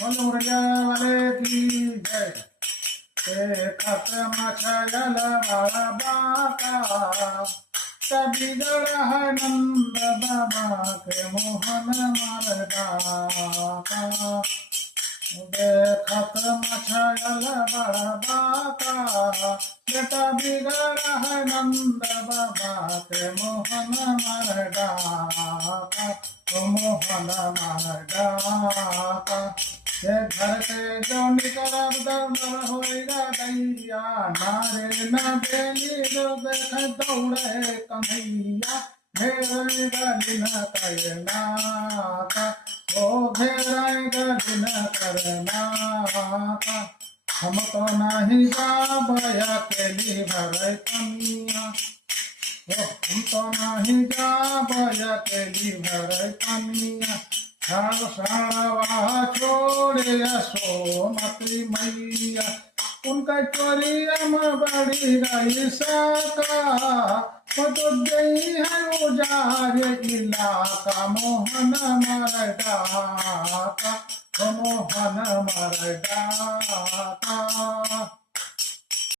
बोलो मुरैया वाले की जय। खत्म छयल बाबा का बिगड़ है नंद बाबा के मोहन मरदा का। खत्म छयल बाबा का बेटा बिगड़ है नंद बाबा के मोहन मरदा का। मोहन मरदा का घर के जो निकलब दर होएगा दैया नारे न बेली जो देख दौड़े कन्हैया घेरेगा दिन करना का। ओ घेरेगा दिन करना का। हम तो नहीं जाबया केली भरे कनिया। हम तो नहीं जाबया केली भरे कनिया। सावा छोड़े सोमती मैया उनका चोरिया में बड़ी गई सका। तो गई है उजार इलाका मोहन मरदा का। मोहन मरदा का।